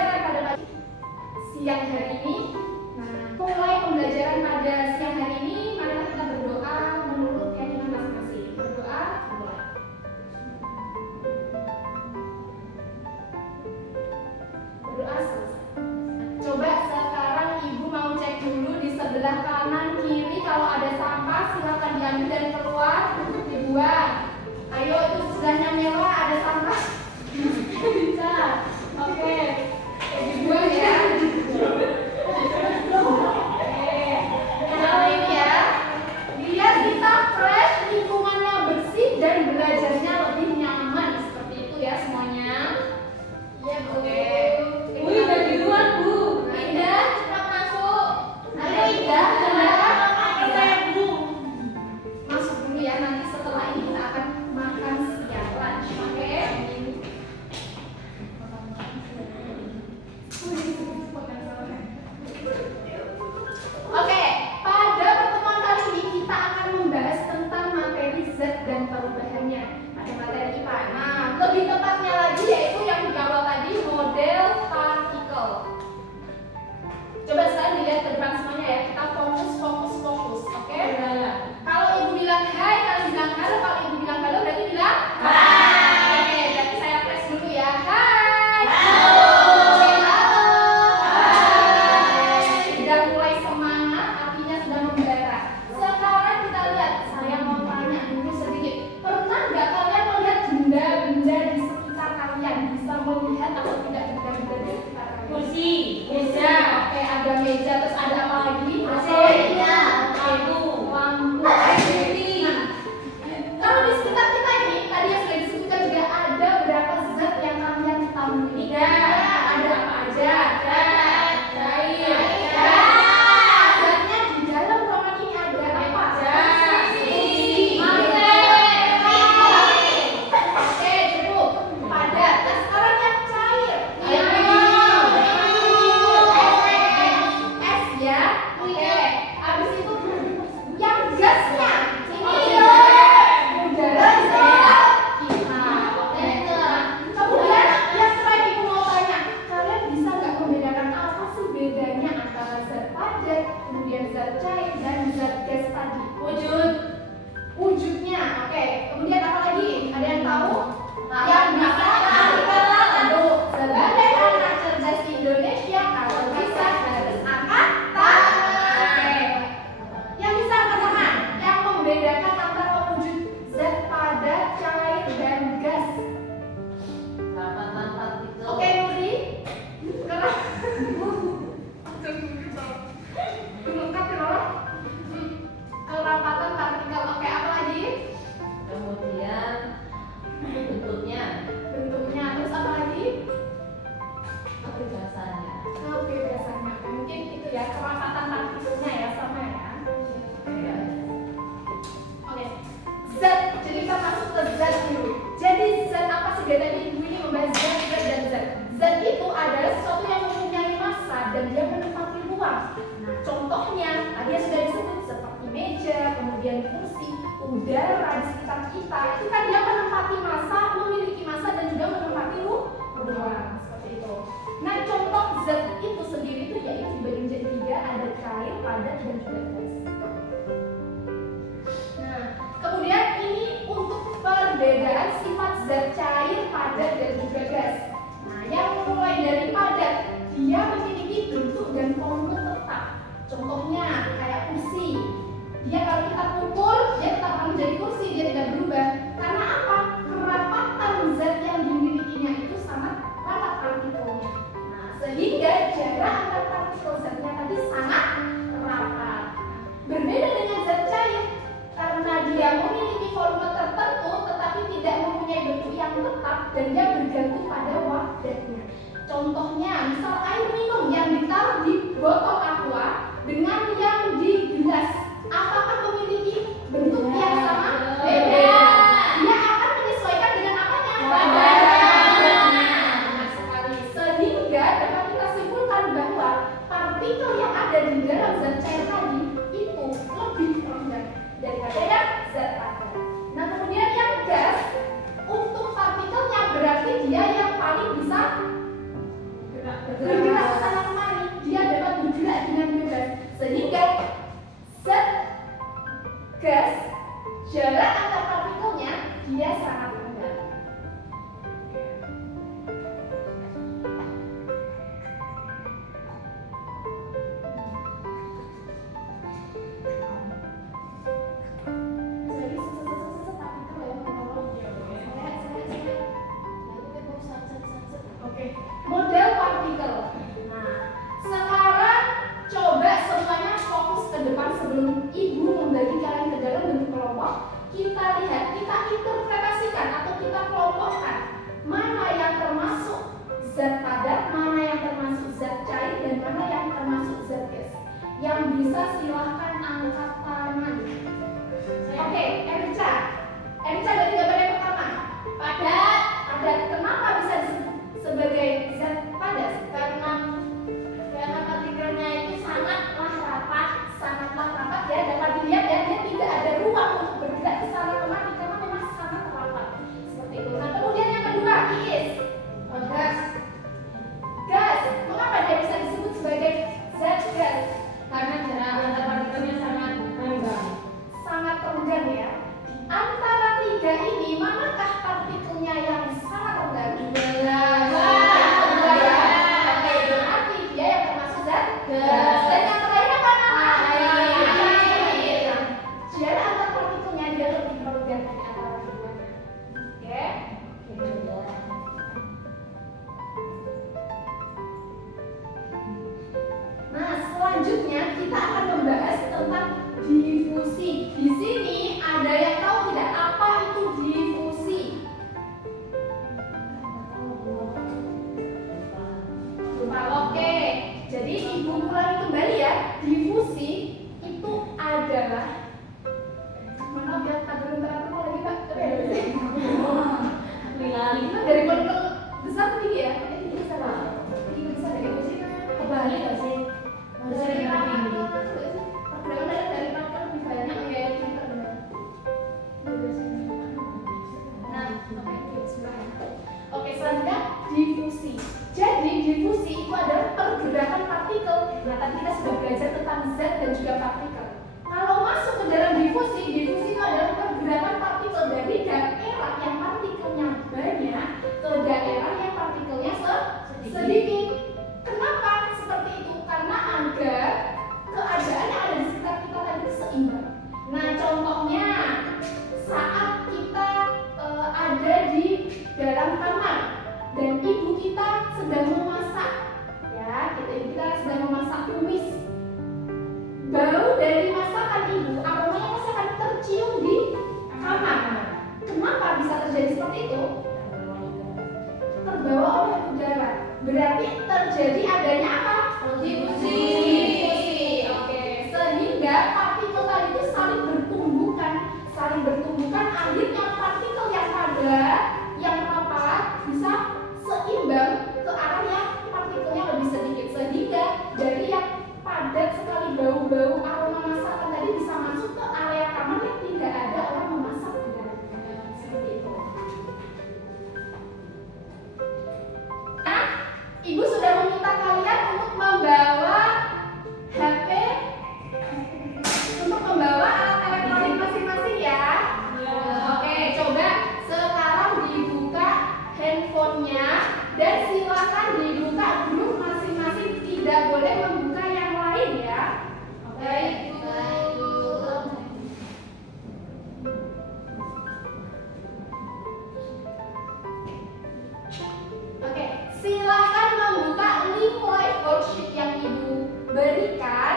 pembelajaran pada pagi siang hari ini. Nah, mulai pembelajaran pada siang hari ini, marilah kita berdoa menurut keyakinan masing-masing. Berdoa, mulai. Berdoa selesai. Coba sekarang ibu mau cek dulu di sebelah kanan kiri kalau ada sampah silakan diambil dan keluar untuk dibuang. Ayo itu sebelahnya merah ada sampah. Bisa. Oke. Dibuang ya. Nah ini ya. Biar kita fresh, lingkungannya bersih dan belajarnya lebih nyaman. Seperti itu ya semuanya. Iya, oke. Udah di luar, Bu. Ida, cepat masuk. Ayo Ida, masuk dulu ya. Nanti setelah ini kita akan makan siang lunch, oke? Oke, pada pertemuan kali ini kita akan membahas tentang materi zat dan perubahannya. Ada materi IPA. Nah, lebih tepatnya lagi yaitu yang di awal tadi model partikel. Coba sekarang dilihat ke depan semuanya ya. Kita fokus. Oke? Kalau ibu bilang hai, kalian bilang halo. Kalau ibu bilang halo, berarti bilang hai. Oke, berarti saya press dulu ya. Hai. Halo. Oke, halo. Hai. Sudah mulai semangat, artinya sudah membara. Sekarang kita lihat. Saya mau tanya dulu sedikit. Pernah nggak kalian melihat benda-benda di sekitar kalian? Bisa melihat atau tidak benda-benda di sekitar kalian? Kursi, Meja. Oke, ada meja. Terus ada apa lagi? lampu. Nah, kalau di sekitar kita ini tadi yang sudah disebutkan juga ada berapa zat yang kalian ketahui? Ada apa aja? Cair. Zatnya di dalam ruangan ini ada apa? Oke, cukup. Padat. Nah, sekarang yang cair. Es ya. Oke. Habis itu yang gasnya. Ini udara di sekitar kita. Oke. Nah, kemudian yang selain ibu mau tanya, kalian bisa nggak membedakan apa sih bedanya antara zat padat, kemudian zat cair dan zat gas tadi? Wujudnya. Oke. Kemudian apa lagi? Ada yang tahu? Yang bisa Aduh, sebagai anak cerdas Indonesia, kalau bisa harus angkat tangan. Oke. Yang bisa angkat tangan, yang membedakan antara wujud zat padat, cair, dan gas. Oke, Nuri. Keren. Lengkap ya, Nora? Kerapatan partikel. Oke, apa lagi? Kemudian bentuknya, Terus apa lagi? kebebasannya. Oke, biasanya. Mungkin itu ya, kerapatan partikelnya ya, sama ya. Oke. Zat. Jadi kita masuk ke zat dulu. Jadi zat apa sih? Dari tadi ibu ini membahas zat dan zat. Zat itu adalah sesuatu yang mempunyai massa dan dia menempati ruang. Nah, contohnya tadi yang sudah disebut seperti meja, kemudian kursi, udara di sekitar kita. Itu kan dia menempati massa, memiliki massa dan juga menempati ruang. Seperti itu. Nah, contoh zat itu sendiri itu yaitu dibagi menjadi 3, ada cair, padat, dan juga gas. Nah, kemudian ini untuk perbedaan sifat zat cair, padat, dan juga gas. Nah, yang mulai dari padat, dia memiliki bentuk dan volume tetap. Contohnya kayak kursi. Dia kalau kita pukul, dia tetap akan menjadi kursi, dia tidak berubah. Karena apa? Kerapatan zat yang dimilikinya itu sangat rapat partikelnya. Nah, sehingga jarak antar partikel zatnya tadi sangat rapat. Berbeda dengan zat cair, karena dia memiliki volume tertentu tetapi tidak mempunyai bentuk yang tetap dan dia bergantung pada wadahnya. Contohnya, misal air minum yang ditaruh di botol aqua dengan yang di gelas, apakah memiliki bentuk yang sama? Beda. Dia akan menyesuaikan dengan apanya? Wadahnya. Benar sekali. Sehingga dapat kita simpulkan bahwa partikel yang ada di dalam zat cair tadi itu lebih rendah daripada yang zat padat. Nah, kemudian yang gas, untuk partikelnya berarti dia yang paling bisa bergerak ke sana kemari, dia dapat bergerak dengan bebas. Sehingga zat gas, jarak antar partikelnya dia sangat rendah. Oke, model partikel. Nah, sekarang coba semuanya fokus ke depan sebelum ibu membagi kalian ke dalam bentuk kelompok. Kita lihat, kita interpretasikan atau kita kelompokkan mana yang termasuk zat padat, mana yang termasuk zat cair, dan mana yang termasuk zat gas. Yang bisa silahkan angkat tangan. Oke, Erica dari gambar yang pertama. Padat. Kenapa bisa disebut sebagai zat padat? Karena partikelnya itu sangatlah rapat ya, dapat dilihat ya, dia tidak ada ruang untuk bergerak ke sana kemari karena memang sangat rapat seperti itu. Nah, kemudian yang kedua, Iis, gas. Mengapa dia bisa disebut sebagai zat gas? Karena jarak antar partikelnya sangat renggang ya. Antara tiga ini, manakah partikelnya yang sangat renggang? Dua ya. Oke, berarti dia yang termasuk zat gas. Dan yang terakhir apa namanya? Air. Jarak antar partikelnya dia lebih renggang dari antara keduanya. Oke. Nah, selanjutnya kita akan membahas tentang difusi. Di sini ada yang tahu tidak apa itu difusi? Lupa. Oke. Jadi ibu ulangi kembali ya. Difusi itu adalah, maaf ya, tak beruntung lagi Pak. Itu dari partikel besar ke tinggi ya? Tinggi besar lah. Tinggi besar ya. Kembali nggak sih? Dari partikel pergerakan dari partikel lebih banyak ya yang pintar benar. Nah, oke, selanjutnya difusi. Jadi difusi itu adalah pergerakan partikel. Nah, tadi kita sudah belajar tentang zat dan juga partikel. Kalau masuk ke dalam difusi itu adalah pergerakan partikel dari daerah yang partikelnya banyak ke daerah yang partikelnya sedikit. Kenapa seperti itu? Karena agar keadaan yang ada di sekitar kita tadi seimbang. Nah, contohnya saat kita ada di dalam kamar dan ibu kita sedang memasak, ya, kita sedang memasak tumis. Bau dari masakan ibu, aromanya pasti akan tercium di kamar. Kenapa bisa terjadi seperti itu? Terbawa oleh udara. Berarti terjadi adanya apa? Difusi. Oke, sehingga partikel tadi itu saling bertumbukan. Akhirnya partikel yang padat, yang rapat bisa seimbang ke arah yang partikelnya lebih sedikit. Sehingga dari yang padat sekali bau-bau aroma masakan tadi bisa masuk ke area kamar yang tidak ada orang memasak di dalamnya. Seperti itu. Nah, ibu sudah meminta kalian untuk membawa HP, untuk membawa alat elektronik masing-masing ya. Oke, coba sekarang dibuka handphonenya dan silakan dibuka grup masing-masing. Tidak boleh membuka yang lain ya. Baik. Oke, silakan membuka link live worksheet yang ibu berikan.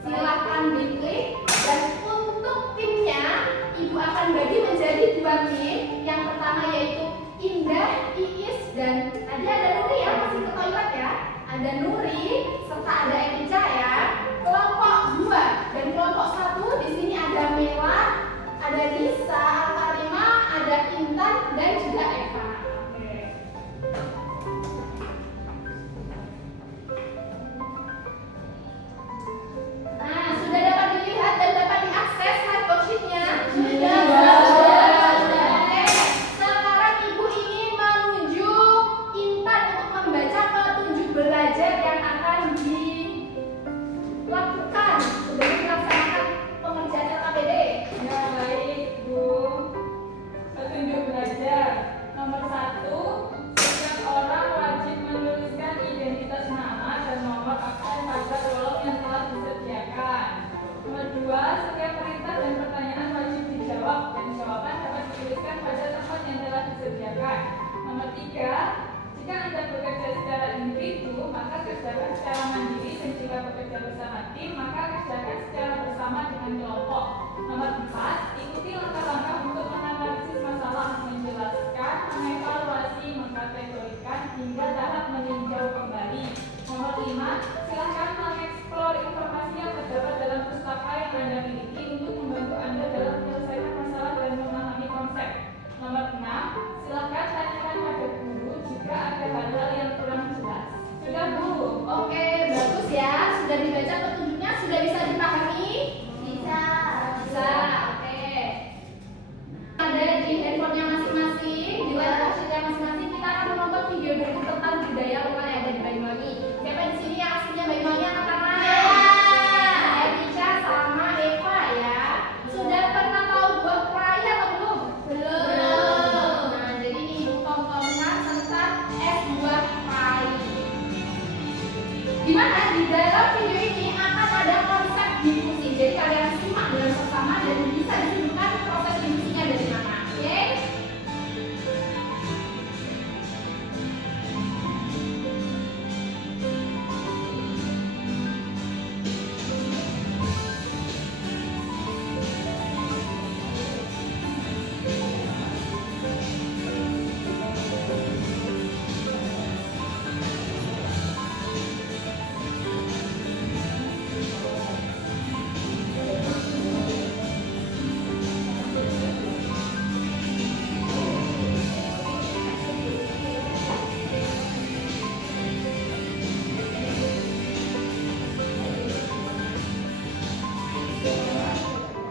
Silakan diklik, dan untuk timnya ibu akan bagi menjadi 2 tim. Yang pertama yaitu Indah, Iis, dan tadi ada Nuri ya, masih ke toilet ya. Ada Nuri serta ada Enica ya. Kelompok 2 dan kelompok 1 di sini ada Mela, ada Nisa, Alkarima, ada Intan dan juga Eva. Oke. Nah, sudah dapat dilihat dan dapat diakses live worksheet-nya? Sudah. jika bekerja bersama tim, maka kerjakan secara bersama dengan kelompok. Nomor 4, ikuti langkah-langkah untuk menganalisis masalah, menjelaskan, mengevaluasi, mengkategorikan, hingga tahap meninjau kembali. Nomor 5, silakan mengeksplor informasi yang terdapat dalam pustaka yang Anda miliki untuk membantu Anda dalam menyelesaikan masalah dan memahami konsep. Nomor 6, silakan tanyakan pada guru jika ada hal-hal yang kurang jelas. Sudah, Bu? Oke, bagus ya. Sudah dibaca petunjuknya, sudah bisa dipahami? Bisa. Bisa. Oke. Ada di handphonenya masing-masing, di layar kaca masing-masing. Kita akan menonton video dulu tentang budaya lokal yang ada di Banyuwangi. Siapa di sini yang aslinya Banyuwangi angkat tangan? Elisha sama Eva ya. Sudah pernah tahu buah pepaya atau belum? Belum. Nah, jadi ini ibu tontonan tentang es buah pepaya. Dimana di dalam video ini akan ada konsep difusi. Jadi kalian simak dengan bersama dan bisa ditunjukkan proses difusinya dari mana. Oke?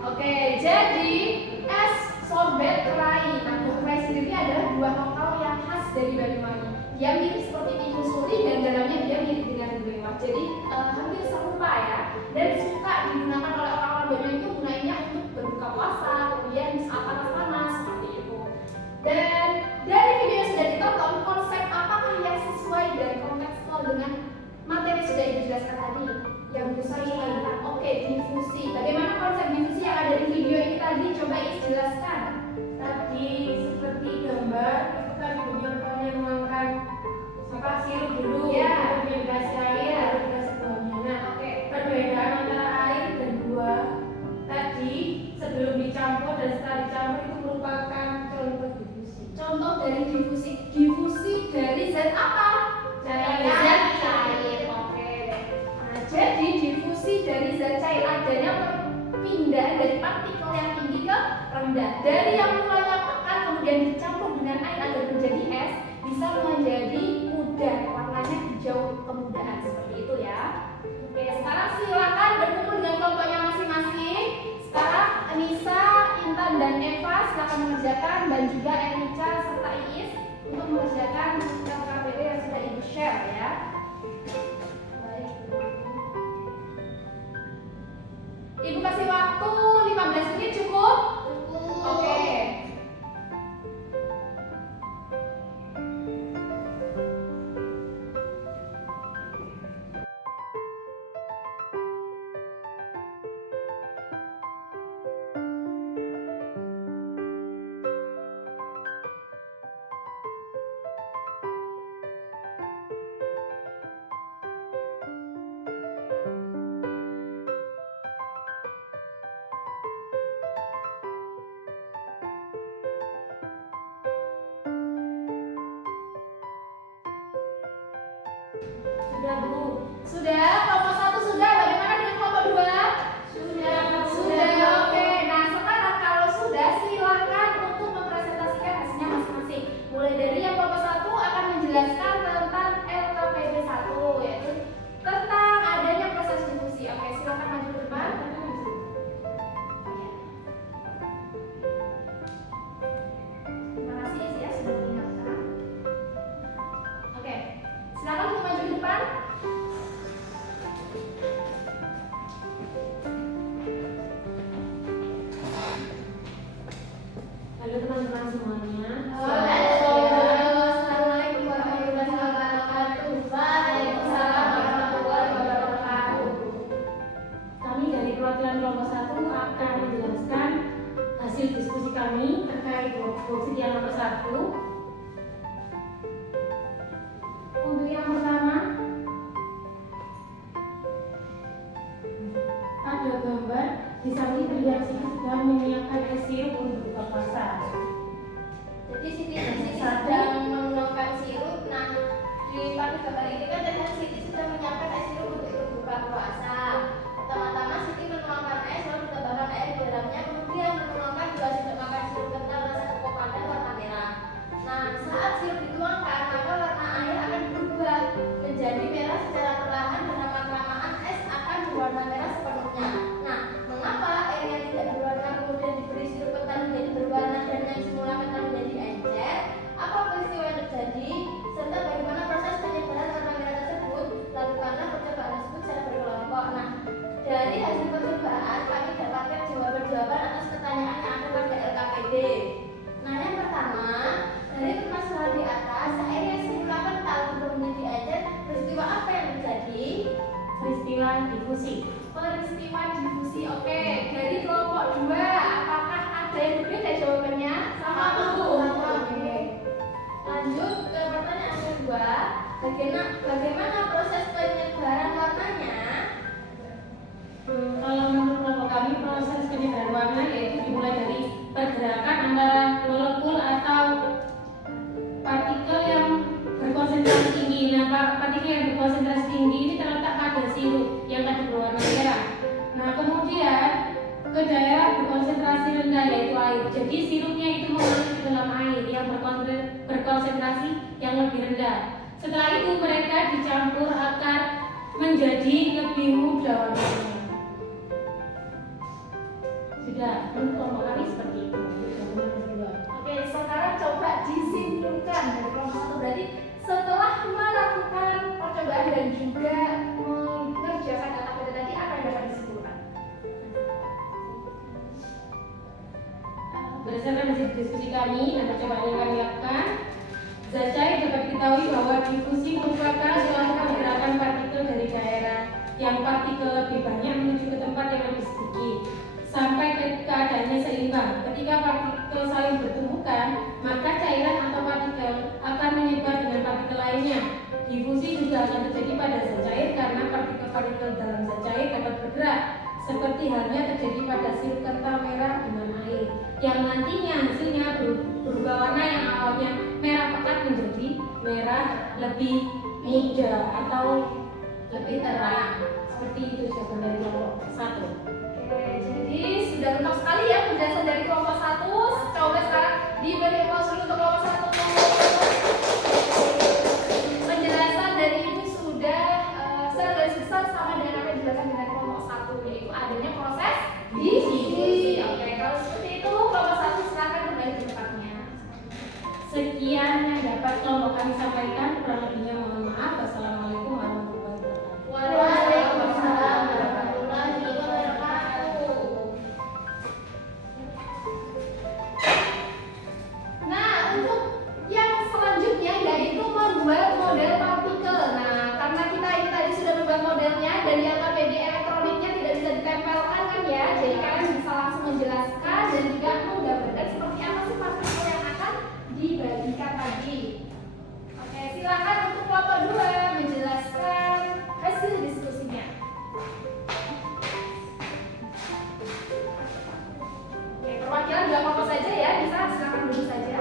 Oke, jadi es sorbet kerai. Nah, buah kerai sendiri adalah buah lokal yang khas dari Banyuwangi. Dia mirip seperti tikus suri dan dalamnya dia mirip dengan belewah. Jadi hampir serupa ya. Dan suka digunakan oleh orang-orang Banyuwangi itu gunanya untuk berbuka puasa, kemudian saat panas-panas seperti itu. Dan dari video yang sudah ditonton, konsep apakah yang sesuai dan kontekstual dengan materi sudah Ibu jelaskan tadi? Yang bisa dilakukan. Oke, difusi. Bagaimana konsep difusi yang ada di video ini tadi? Coba Is jelaskan. Tadi seperti gambar itu kan contohnya menuangkan sirup dulu, Ya. kemudian dikasih air, baru dikasih buahnya. Nah, Oke. perbedaan antara air dan buah tadi sebelum dicampur dan setelah dicampur itu merupakan contoh difusi. Contoh dari difusi. Difusi dari zat apa? Cair. Zat cair. Oke. Nah, jadi difusi dari zat cair adanya perpindahan dari partikel yang tinggi ke rendah. Dari yang mulanya pekat kemudian dicampur dengan air agar menjadi es, bisa menjadi muda, warnanya hijau kemudahan seperti itu ya. Oke, sekarang silakan berkumpul dengan kelompoknya masing-masing. Sekarang Nisa, Intan dan Eva silakan mengerjakan dan juga Enica serta Iis untuk mengerjakan LKPD yang sudah Ibu share ya. Baik. Ibu kasih waktu 15 menit cukup? Oke. Sudah, Bu. Sudah, kelompok 1 sudah, bagaimana dengan kelompok 2? Sudah. Sudah, oke. Nah, sekarang kalau sudah, silakan untuk mempresentasikan hasilnya masing-masing. Mulai dari yang kelompok 1 akan menjelaskan tentang LKPD 1, yaitu tentang adanya proses difusi. Oke, silakan maju ke depan. Terima kasih Is ya sudah mengingatkan. Oke, silakan untuk maju ke depan. Halo teman-teman semuanya. Assalamualaikum warahmatullahi wabarakatuh. Waalaikumsalam warahmatullahi wabarakatuh. Kami dari perwakilan kelompok 1 akan menjelaskan hasil diskusi kami terkait bauxit yang nomor 1. Untuk yang pertama, sedang menyiapkan es sirup untuk buka puasa. Jadi Siti di sini sedang menuangkan sirup. Nah, di pada gambar ini kan terlihat Siti sudah menyiapkan es sirup untuk ikut buka puasa. Pertama-tama Siti menuangkan es, lalu ditambahkan air di dalamnya, kemudian menuangkan 2 sendok makan sirup kental rasa koko pandan warna merah. Nah, saat sirup dituangkan, maka warna air akan berubah menjadi merah secara perlahan dan lama-kelamaan es akan berwarna merah sepenuhnya. Nah, mengapa air yang tidak berwarna kemudian diberi sirup kental menjadi berwarna dan yang semula kental menjadi encer? Apa peristiwa yang terjadi? Serta bagaimana proses penyebaran warna merah tersebut? Lakukanlah percobaan tersebut secara berkelompok. Nah, dari hasil percobaan kami dapatkan jawaban-jawaban atas pertanyaan yang ada pada LKPD. Nah, yang pertama, dari permasalahan di atas, air yang semula kental berubah menjadi encer, peristiwa apa yang terjadi? Peristiwa difusi. Peristiwa difusi. Oke, dari kelompok 2, apakah ada yang berbeda jawabannya? Sama Bu. Oke. Lanjut ke pertanyaan kedua, bagaimana proses penyebaran warnanya? Kalau menurut kelompok kami, proses penyebaran warna yaitu dimulai dari pergerakan antara molekul atau partikel yang berkonsentrasi tinggi. Nah, partikel yang berkonsentrasi tinggi ini terletak pada sirup yang tadi berwarna merah. Nah, kemudian ke daerah berkonsentrasi rendah yaitu air. Jadi sirupnya itu mengalir ke dalam air yang berkonsentrasi yang lebih rendah. Setelah itu mereka dicampur akan menjadi lebih mudah warnanya. Sudah, menurut kelompok kami seperti itu. Jawaban kedua. Oke, sekarang coba disimpulkan dari kelompok 1. Berarti setelah melakukan percobaan dan juga mengerjakan kata-kata tadi, apa yang dapat disimpulkan? Berdasarkan hasil diskusi kami dan percobaan yang kami lakukan, zat cair dapat diketahui bahwa difusi merupakan suatu pergerakan partikel dari daerah yang partikel lebih banyak menuju ke tempat yang lebih sedikit sampai keadaannya seimbang. Ketika partikel saling bertumbukan, maka cairan atau partikel akan menyebar dengan partikel lainnya. Difusi juga akan terjadi pada zat cair karena partikel-partikel dalam zat cair dapat bergerak, seperti halnya terjadi pada sirup kental merah dengan air, yang nantinya hasilnya berubah warna yang awalnya merah pekat menjadi merah lebih muda atau lebih terang. Seperti itu jawaban dari kelompok 1. Oke, jadi sudah lengkap sekali ya penjelasan dari kelompok 1. Coba sekarang diberi aplaus dulu untuk kelompok 1. Penjelasan dari Ibu sudah secara garis besar sama dengan apa yang dijelaskan dengan kelompok 1, yaitu adanya proses difusi. Oke, kalau seperti itu kelompok 1 silakan kembali ke tempatnya. Sekian yang dapat kelompok kami sampaikan, kurang lebihnya mohon maaf. Wassalamualaikum warahmatullahi wabarakatuh. Waalaikumsalam warahmatullahi wabarakatuh. Nah, untuk yang selanjutnya yaitu membuat model partikel. Nah, karena kita ini tadi sudah membuat modelnya dan di LKPD elektroniknya tidak bisa ditempelkan kan ya, jadi kalian bisa langsung menjelaskan dan juga menggambarkan seperti apa sih partikel yang akan dibagikan tadi. Oke, silakan untuk kelompok 2 menjelaskan hasil diskusinya. Oke, perwakilan 2 kelompok saja ya, bisa silakan dulu saja.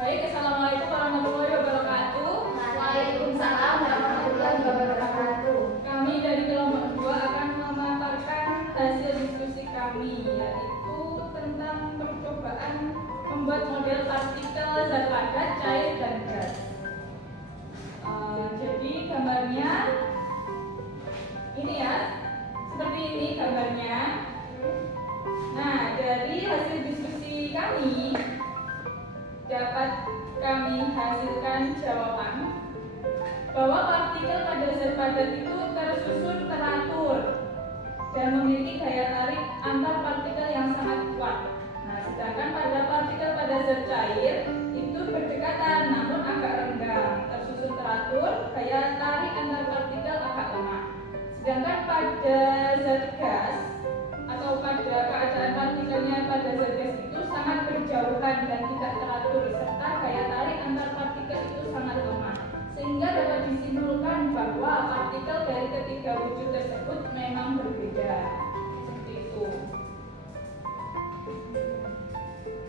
Baik, Assalamualaikum warahmatullahi wabarakatuh. Waalaikumsalam warahmatullahi wabarakatuh. Kami dari kelompok 2 akan memaparkan hasil diskusi kami, yaitu tentang percobaan membuat model partikel zat padat, cair, dan gas. Jadi gambarnya ini ya, seperti ini gambarnya. Nah, dari hasil diskusi kami dapat kami hasilkan jawaban bahwa partikel pada zat padat itu tersusun teratur dan memiliki daya tarik antar partikel yang sangat kuat. Nah, sedangkan pada partikel pada zat cair itu berdekatan namun agak renggang, tersusun teratur, daya tarik antar partikel agak lemah. Sedangkan pada zat gas atau pada keadaan partikelnya pada zat gas itu sangat berjauhan dan tidak teratur serta daya tarik antar partikel itu sangat lemah, sehingga dapat disimpulkan bahwa partikel dari ketiga wujud tersebut memang berbeda. Seperti itu.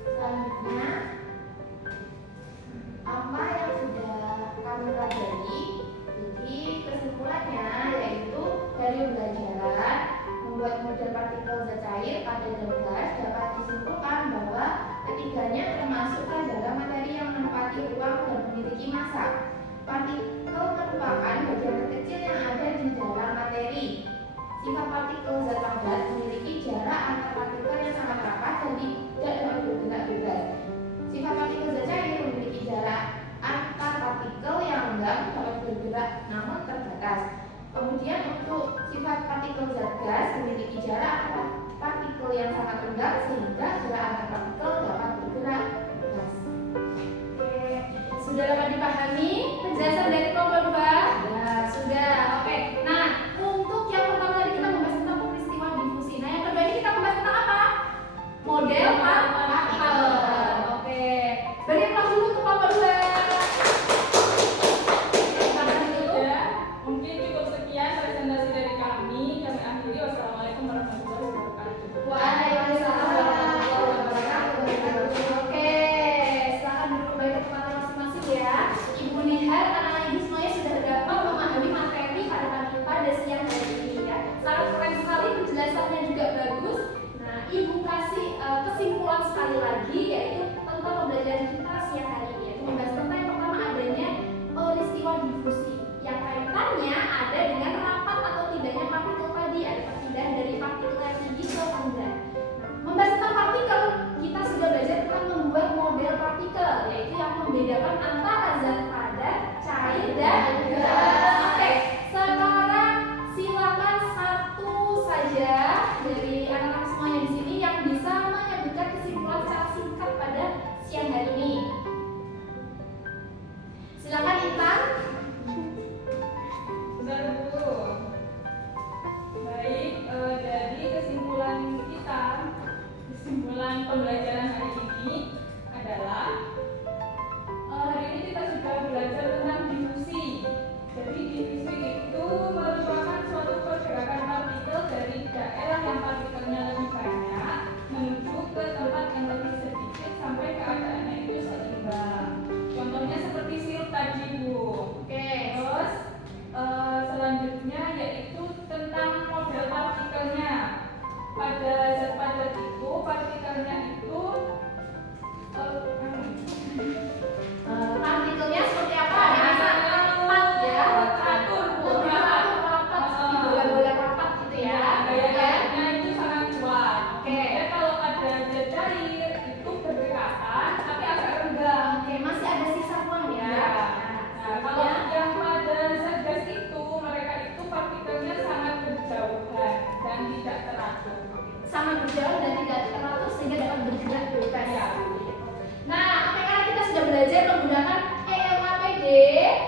Selanjutnya, apa yang sudah kami pelajari? Jadi kesimpulannya yaitu dari pembelajaran membuat model partikel zat cair, padat dan gas dapat disimpulkan bahwa ketiganya termasuklah dalam materi yang menempati ruang dan memiliki massa. Partikel merupakan bagian terkecil yang ada di dalam materi. Sifat partikel zat padat memiliki jarak antar partikel yang sangat rapat dan tidak dapat bergerak bebas. Sifat partikel zat cair memiliki jarak antar partikel yang lenggang dapat bergerak namun terbatas. Kemudian untuk sifat partikel zat gas memiliki jarak antar partikel yang sangat lenggang sehingga jarak antar partikel dapat bergerak bebas. Oke, sudah dapat dipahami penjelasan dari kelompok 2? Ya, sudah. Oke. Nah, untuk yang pertama tadi kita membahas tentang peristiwa difusi. Nah, yang kedua ini kita membahas tentang apa? Model partikel. Oke. Beri aplaus dulu untuk kelompok 2. Mungkin cukup sekian presentasi dari kami. Kami akhiri. Wassalamualaikum warahmatullahi wabarakatuh. Waalaikumsalam warahmatullahi wabarakatuh. Oke, silakan duduk kembali ke tempat masing-masing ya. Ibu lihat anak-anak ibu semuanya sudah dapat memahami materi pada siang hari ini ya. Sangat keren sekali, penjelasannya juga bagus. Nah, ibu kasih kesimpulan sekali lagi yaitu tentang pembelajaran kita siang hari ini. Yaitu membahas tentang yang pertama adanya peristiwa difusi yang kaitannya ada dengan rapat atau tidaknya partikel tadi, ada perpindahan dari partikel yang tinggi ke rendah. Membahas tentang partikel, kita sudah belajar tentang membuat model partikel, yaitu yang membedakan antara zat padat, cair, dan gas. Oke, sekarang silakan satu saja dari anak-anak semuanya di sini yang bisa menyebutkan kesimpulan secara singkat pada siang hari ini. Silakan Intan. Bentar dulu. Baik, dari kesimpulan pembelajaran hari ini adalah hari ini kita sudah belajar tentang difusi. Jadi difusi itu merupakan suatu pergerakan partikel dari daerah yang partikelnya lebih banyak menuju ke tempat yang lebih sedikit sampai keadaannya itu seimbang. Contohnya seperti sirup tadi, Bu. Oke. Terus selanjutnya yaitu tentang model partikelnya. Pada zat padat itu partikelnya itu Partikelnya seperti apa? Ada rapat ya, teratur, Bu. rapat seperti bola-bola rapat gitu ya. Gaya-gayanya itu sangat kuat. Oke. Dan kalau pada zat cair itu berdekatan tapi agak renggang. Oke, masih ada sisa ruang ya. Ya. Nah, kalau yang pada zat gas itu mereka itu partikelnya sangat berjauhan dan tidak teratur. Sangat berjauh dan tidak teratur sehingga dapat bergerak bebas. Ya. Nah, oke, karena kita sudah belajar menggunakan ELAPD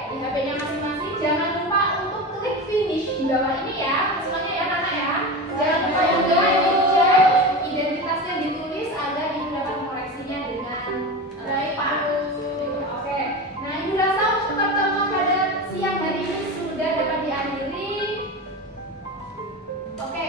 di HP-nya masing-masing, jangan lupa untuk klik finish di bawah ini ya, semuanya ya anak ya. Jangan lupa juga dicek identitasnya ditulis agar ibu dapat mengoreksinya dengan baik. Oke, nah ibu rasa untuk pertemuan pada siang hari ini sudah dapat diakhiri. Oke,